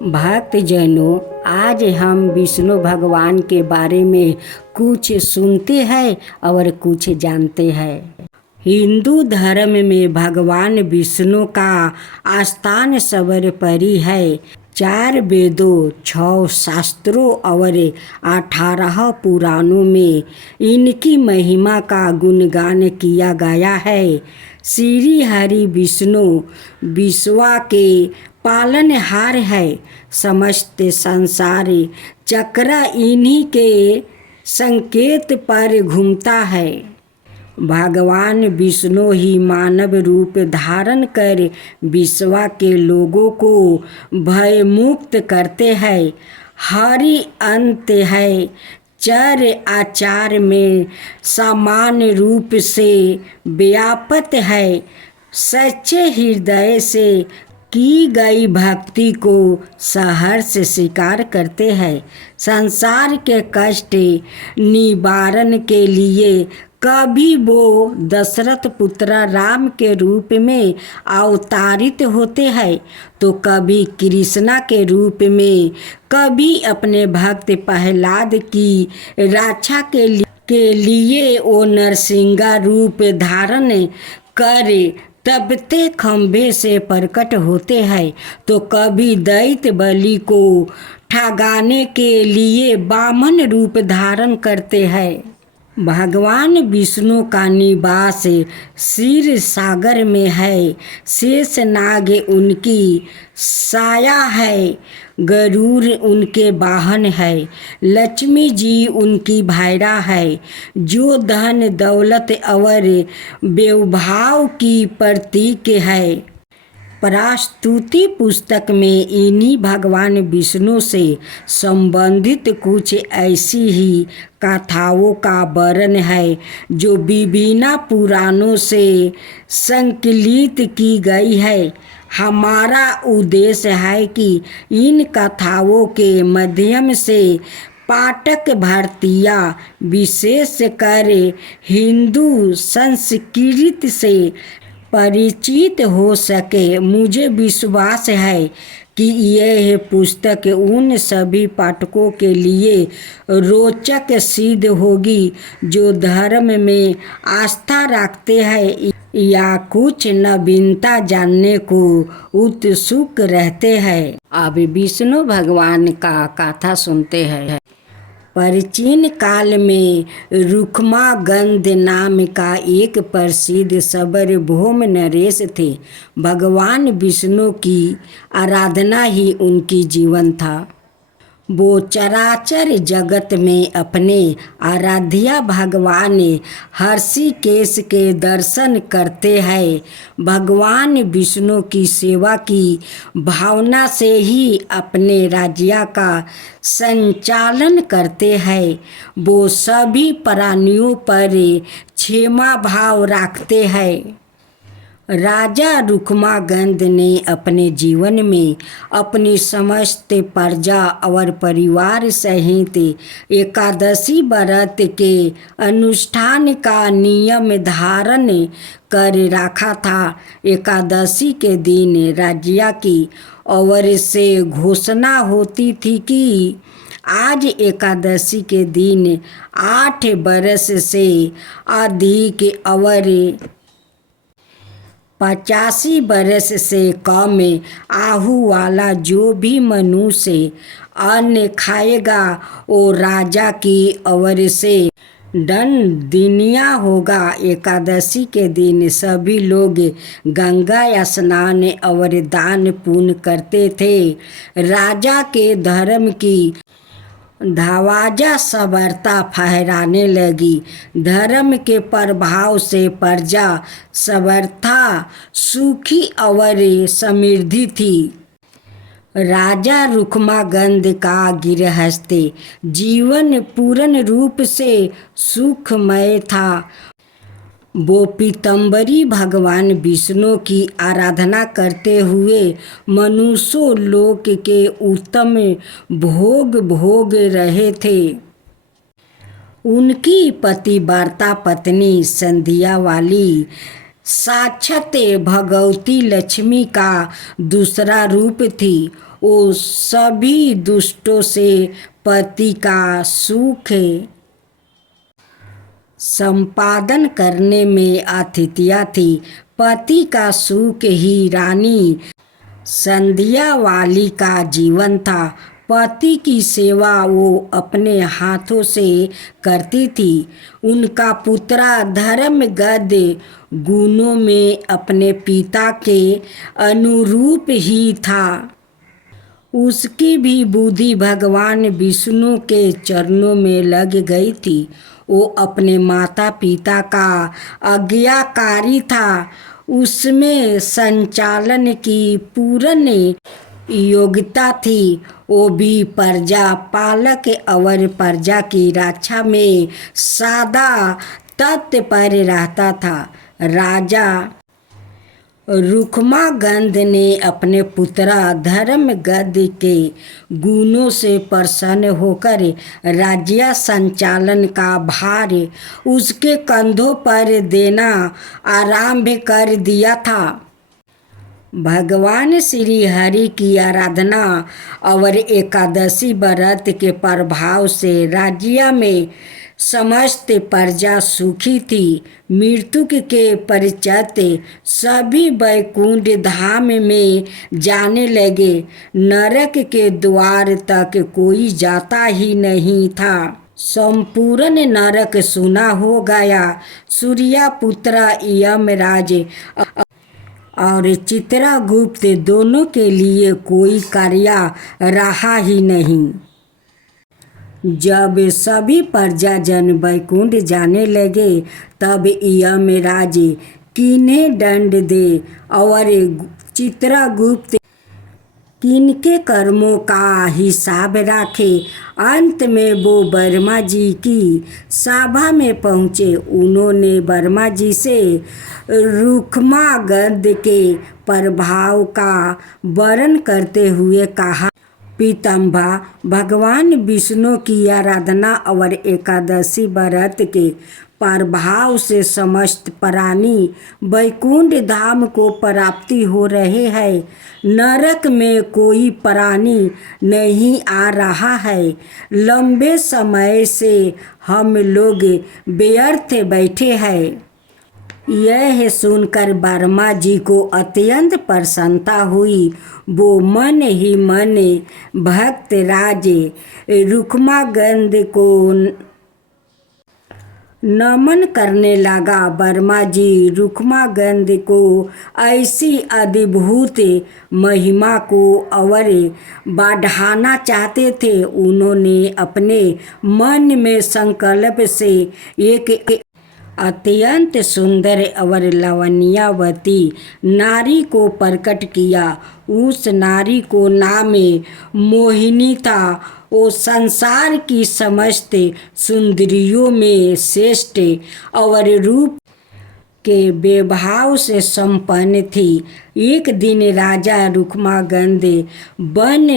भक्तजनों, आज हम विष्णु भगवान के बारे में कुछ सुनते हैं और कुछ जानते हैं। हिंदू धर्म में भगवान विष्णु का स्थान सर्वोपरि है। 4 वेदों, 6 शास्त्रों और 18 पुराणों में इनकी महिमा का गुणगान किया गया है। श्री हरि विष्णु विश्व के पालनहार है। समस्त संसार चक्र इन्हीं के संकेत पर घूमता है। भगवान विष्णु ही मानव रूप धारण कर विश्व के लोगों को भयमुक्त करते हैं। हरि अंत है, चर आचार में समान रूप से व्यापत है। सच्चे हृदय से की गई भक्ति को सहर्ष स्वीकार करते हैं। संसार के कष्ट निवारण के लिए कभी वो दशरथ पुत्र राम के रूप में अवतारित होते हैं, तो कभी कृष्णा के रूप में, कभी अपने भक्त प्रहलाद की रक्षा के लिए वो नरसिंह रूप धारण कर तबते खंभे से प्रकट होते हैं, तो कभी दैत्य बलि को ठगाने के लिए वामन रूप धारण करते हैं। भगवान विष्णु का निवास क्षीर सागर में है। शेषनाग उनकी साया है, गरुड़ उनके वाहन है, लक्ष्मी जी उनकी भायरा है, जो धन दौलत और वैभव की प्रतीक है। प्रस्तुति पुस्तक में इन्हीं भगवान विष्णु से संबंधित कुछ ऐसी ही कथाओं का वर्णन है, जो विभिन्न पुराणों से संकलित की गई है। हमारा उद्देश्य है कि इन कथाओं के माध्यम से पाठक भारतीय, विशेषकर हिंदू संस्कृति से परिचित हो सके। मुझे विश्वास है कि यह पुस्तक उन सभी पाठकों के लिए रोचक सिद्ध होगी जो धर्म में आस्था रखते हैं या कुछ नवीनता जानने को उत्सुक रहते हैं। अब विष्णु भगवान का कथा सुनते हैं। प्राचीन काल में रुक्मागंध नाम का एक प्रसिद्ध सार्वभौम नरेश थे। भगवान विष्णु की आराधना ही उनकी जीवन था। वो चराचर जगत में अपने आराध्य भगवान हर्षिकेश के दर्शन करते हैं। भगवान विष्णु की सेवा की भावना से ही अपने राज्य का संचालन करते हैं। वो सभी प्राणियों पर क्षमा भाव रखते हैं। राजा रुक्मागंध ने अपने जीवन में अपनी समस्त प्रजा और परिवार सहित एकादशी व्रत के अनुष्ठान का नियम धारण कर रखा था। एकादशी के दिन राज्य की ओर से घोषणा होती थी कि आज एकादशी के दिन 8 वर्ष से अधिक और 85 वर्ष से कम आयु वाला जो भी मनुष्य अन्न खाएगा वो राजा की ओर से दंडनीय होगा। एकादशी के दिन सभी लोग गंगा स्नान और दान पुण्य करते थे। राजा के धर्म की ध्वजा सर्वथा फहराने लगी। धर्म के प्रभाव से प्रजा सर्वथा सुखी और समृद्धि थी। राजा रुक्मागंध का गृहस्थ जीवन पूर्ण रूप से सुखमय था। वो पीतम्बरी भगवान विष्णु की आराधना करते हुए मनुष्य लोक के उत्तम भोग रहे थे। उनकी पतिव्रता पत्नी संध्या वाली साक्षात भगवती लक्ष्मी का दूसरा रूप थी। वो सभी दुष्टों से पति का सुख संपादन करने में आतिथ्या थी। पति का सुख ही रानी संध्या वाली का जीवन था। पति की सेवा वो अपने हाथों से करती थी। उनका पुत्रा धर्मगद गुणों में अपने पिता के अनुरूप ही था। उसकी भी बुद्धि भगवान विष्णु के चरणों में लग गई थी। वो अपने माता पिता का आज्ञाकारी था। उसमें संचालन की पूर्ण योग्यता थी। वो भी प्रजा पालक और प्रजा की रक्षा में सदा तत्पर रहता था। राजा रुक्मागंध ने अपने पुत्र धर्मगद के गुणों से प्रसन्न होकर राज्य संचालन का भार उसके कंधों पर देना आरंभ कर दिया था। भगवान श्री हरि की आराधना और एकादशी व्रत के प्रभाव से राज्य में समस्त प्रजा सुखी थी। मृत्यु के पश्चात सभी वैकुंठ धाम में जाने लगे। नरक के द्वार तक कोई जाता ही नहीं था। संपूर्ण नरक सुना हो गया। सूर्यपुत्र यमराज और चित्रगुप्त दोनों के लिए कोई कार्य रहा ही नहीं। जब सभी प्रजाजन वैकुंठ जाने लगे तब यमराज किन्हें दंड दे और चित्रगुप्त किनके कर्मों का हिसाब रखे। अंत में वो वर्मा जी की सभा में पहुँचे। उन्होंने वर्मा जी से रुक्मागंध के प्रभाव का वर्णन करते हुए कहा, पीताम्बा, भगवान विष्णु की आराधना और एकादशी व्रत के प्रभाव से समस्त प्राणी वैकुंठ धाम को प्राप्ति हो रहे हैं। नरक में कोई प्राणी नहीं आ रहा है। लंबे समय से हम लोग व्यर्थ बैठे हैं। यह सुनकर वर्मा जी को अत्यंत प्रसन्नता हुई। वो मन ही मन भक्त राज रुक्मागंध को नमन करने लगा। वर्मा जी रुक्मागंध को ऐसी अद्भुत महिमा को और बढ़ाना चाहते थे। उन्होंने अपने मन में संकल्प से एक अत्यंत सुंदर और लावण्यावती नारी को प्रकट किया। उस नारी को नाम मोहिनी था। वो संसार की समस्त सुंदरियों में श्रेष्ठ और रूप के वैभव से संपन्न थी। एक दिन राजा रुक्मागंध वन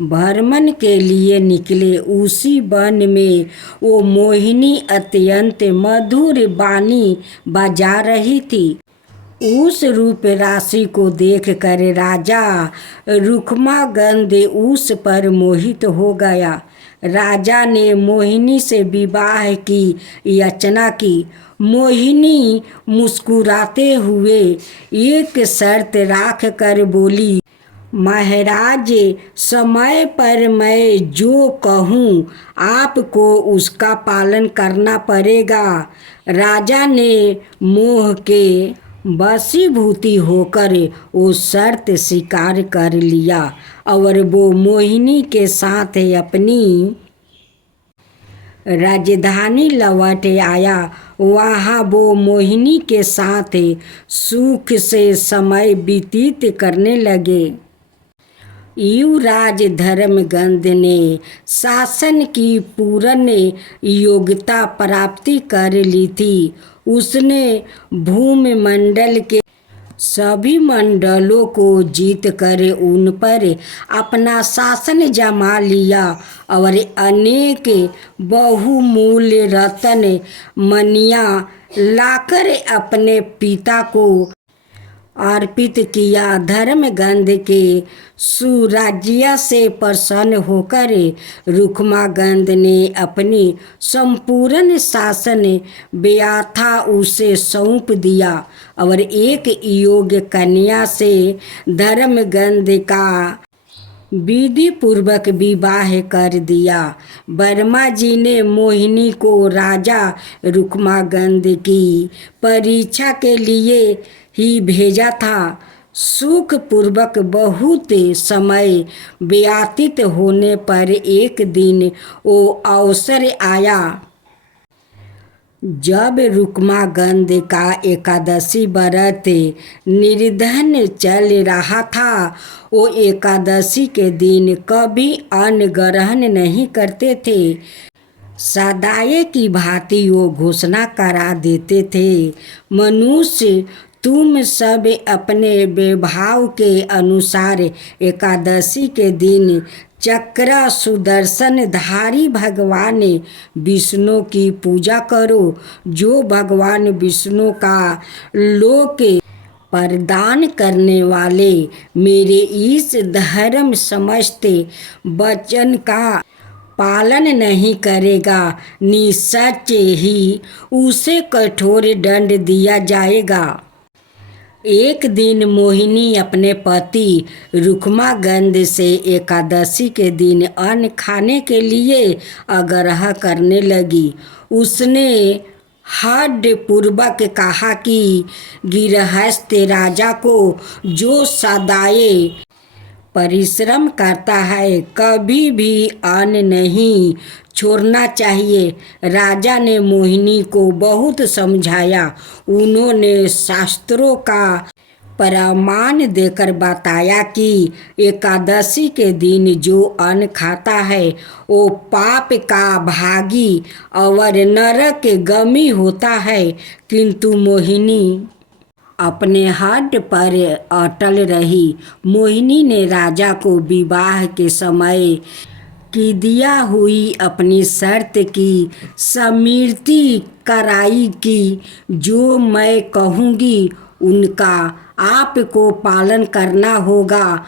भ्रमण के लिए निकले। उसी वन में वो मोहिनी अत्यंत मधुर वाणी बजा रही थी। उस रूप राशि को देखकर राजा रुक्मागंध उस पर मोहित हो गया। राजा ने मोहिनी से विवाह की याचना की। मोहिनी मुस्कुराते हुए एक शर्त रख कर बोली, महाराज, समय पर मैं जो कहूँ आपको उसका पालन करना पड़ेगा। राजा ने मोह के वशीभूति होकर वो शर्त स्वीकार कर लिया और वो मोहिनी के साथ अपनी राजधानी लौट आया। वहाँ वो मोहिनी के साथ सुख से समय व्यतीत करने लगे। युवराज धर्मगंध ने शासन की पूर्ण योग्यता प्राप्ति कर ली थी। उसने भूमंडल के सभी मंडलों को जीतकर उन पर अपना शासन जमा लिया और अनेक बहुमूल्य रत्न मणियाँ लाकर अपने पिता को अर्पित किया। धर्मगंध के सुराज्य से प्रसन्न होकर रुक्मागंध ने अपनी संपूर्ण शासन व्यवस्था उसे सौंप दिया और एक योग्य कन्या से धर्मगंध का विधि पूर्वक विवाह कर दिया। वर्मा जी ने मोहिनी को राजा रुक्मागंध की परीक्षा के लिए ही भेजा था। सुख पूर्वक बहुत समय व्यतीत होने पर एक दिन वो अवसर आया जब रुक्मागंध का एकादशी व्रत निर्धन चल रहा था। वो एकादशी के दिन कभी अन्न ग्रहण नहीं करते थे। सदाए की भांति वो घोषणा करा देते थे, मनुष्य तुम सब अपने वैभव के अनुसार एकादशी के दिन चक्र सुदर्शन धारी भगवान विष्णु की पूजा करो। जो भगवान विष्णु का लोक प्रदान करने वाले मेरे इस धर्म समस्त वचन का पालन नहीं करेगा, निश्चय ही उसे कठोर दंड दिया जाएगा। एक दिन मोहिनी अपने पति रुक्मागंध से एकादशी के दिन अन्न खाने के लिए आग्रह करने लगी। उसने हठ पूर्वक कहा कि गृहस्थ राजा को जो सदाए परिश्रम करता है कभी भी अन्न नहीं छोड़ना चाहिए। राजा ने मोहिनी को बहुत समझाया। उन्होंने शास्त्रों का प्रमाण देकर बताया कि एकादशी के दिन जो अन्न खाता है वो पाप का भागी और नरक गमी होता है। किंतु मोहिनी अपने हठ पर अटल रही। मोहिनी ने राजा को विवाह के समय की दिया हुई अपनी शर्त की स्मृति कराई कि जो मैं कहूँगी उनका आपको पालन करना होगा,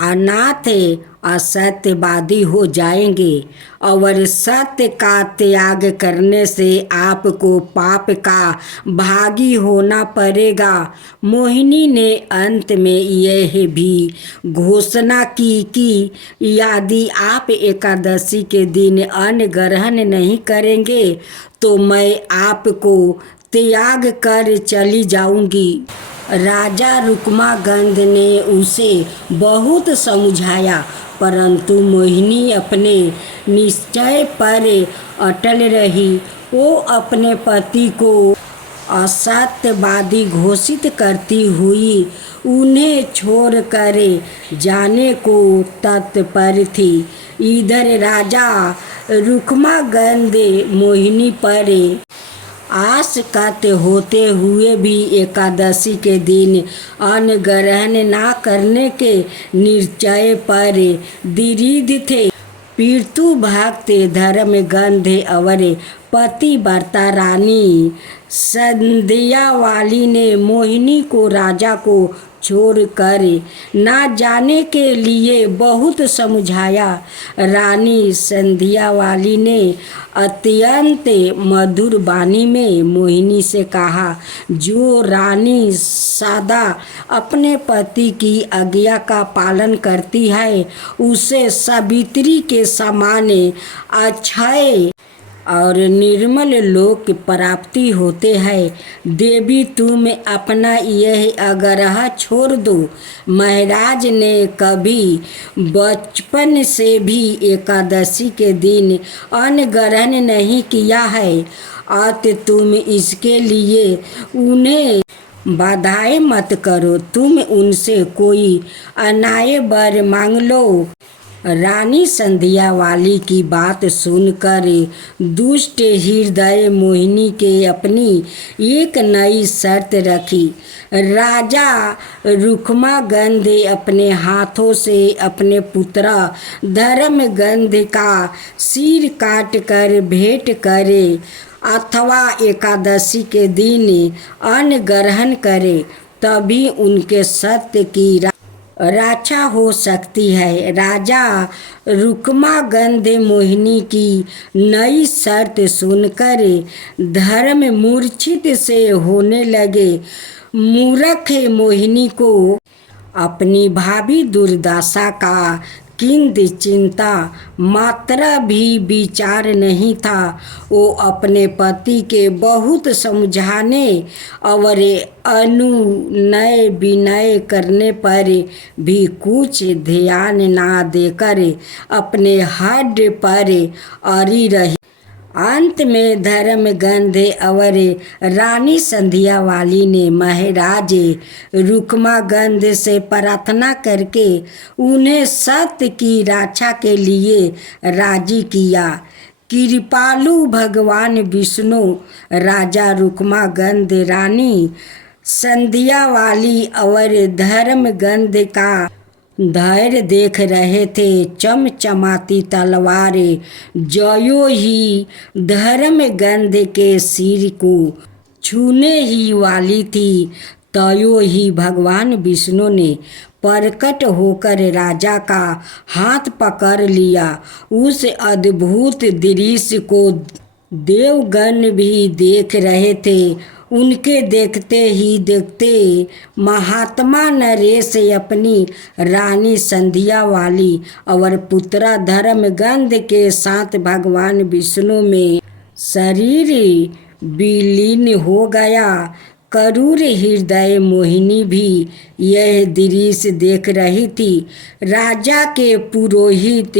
अन्यथा असत्यवादी हो जाएंगे और सत्य का त्याग करने से आपको पाप का भागी होना पड़ेगा। मोहिनी ने अंत में यह भी घोषणा की कि यदि आप एकादशी के दिन अन्न ग्रहण नहीं करेंगे तो मैं आपको त्याग कर चली जाऊंगी। राजा रुक्मागंध ने उसे बहुत समझाया, परंतु मोहिनी अपने निश्चय पर अटल रही। वो अपने पति को असत्यवादी घोषित करती हुई उन्हें छोड़कर जाने को तत्पर थी। इधर राजा रुक्मागंध मोहिनी पर आस करते होते हुए भी एकादशी के दिन अन्न ग्रहण न करने के निश्चय पर दृढ़ थे। पितृ भक्त धर्मगंध और पतिव्रता रानी संध्यावाली ने मोहिनी को राजा को छोड़कर न जाने के लिए बहुत समझाया। रानी संध्यावाली ने अत्यंत मधुर वाणी में मोहिनी से कहा, जो रानी सदा अपने पति की आज्ञा का पालन करती है उसे सावित्री के समान अक्षय और निर्मल लोक प्राप्ति होते हैं। देवी तुम अपना यह आग्रह छोड़ दो। महाराज ने कभी बचपन से भी एकादशी के दिन अन्न ग्रहण नहीं किया है, अत तुम इसके लिए उन्हें बाधाएं मत करो। तुम उनसे कोई अनाय वर मांग लो। रानी संध्यावाली की बात सुनकर दुष्ट हृदय मोहिनी के अपनी एक नई शर्त रखी। राजा रुक्मागंध अपने हाथों से अपने पुत्र धर्मगंध का सिर काट कर भेंट करे अथवा एकादशी के दिन अन्न ग्रहण करे तभी उनके सत्य की रक्षा हो सकती है। राजा रुक्मागंध मोहिनी की नई शर्त सुनकर धर्म मूर्छित से होने लगे। मूर्ख मोहिनी को अपनी भावी दुर्दशा का किंद चिंता मात्रा भी विचार नहीं था। वो अपने पति के बहुत समझाने और अनुनय विनय करने पर भी कुछ ध्यान ना देकर अपने हड पर अड़ी रही। अंत में धर्मगंध और रानी संध्यावाली ने महाराज रुक्मागंध से प्रार्थना करके उन्हें सत्य की रक्षा के लिए राजी किया। कृपालु भगवान विष्णु राजा रुक्मागंध, रानी संध्यावाली और धर्मगंध का धैर्य देख रहे थे। चमचमाती तलवारें ज्यों ही धर्मगंध के सिर को छूने ही वाली थी, त्यों ही भगवान विष्णु ने प्रकट होकर राजा का हाथ पकड़ लिया। उस अद्भुत दृश्य को देवगण भी देख रहे थे। उनके देखते ही देखते महात्मा नरेश अपनी रानी संध्यावाली और पुत्रा धर्मगंध के साथ भगवान विष्णु में शरीर विलीन हो गया। करूर हृदय मोहिनी भी यह दृश्य देख रही थी। राजा के पुरोहित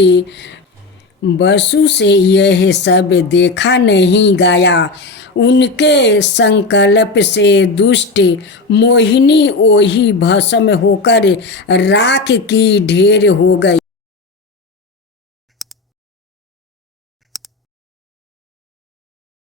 वसु से यह सब देखा नहीं गया। उनके संकल्प से दुष्ट मोहिनी ओही भस्म होकर राख की ढेर हो गई।